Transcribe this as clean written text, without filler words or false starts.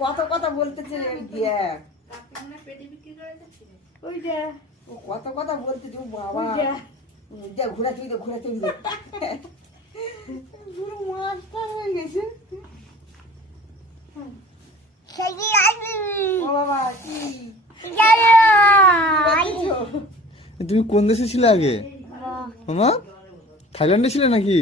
কত কথা বলতেছে কত কথা বলতেছে বাবা যা ঘোরা চুইতে পুরো মাস্টার হয়ে গেছে। তুমি কোন দেশে ছিলে আগে মামা? থাইল্যান্ডে ছিলে নাকি?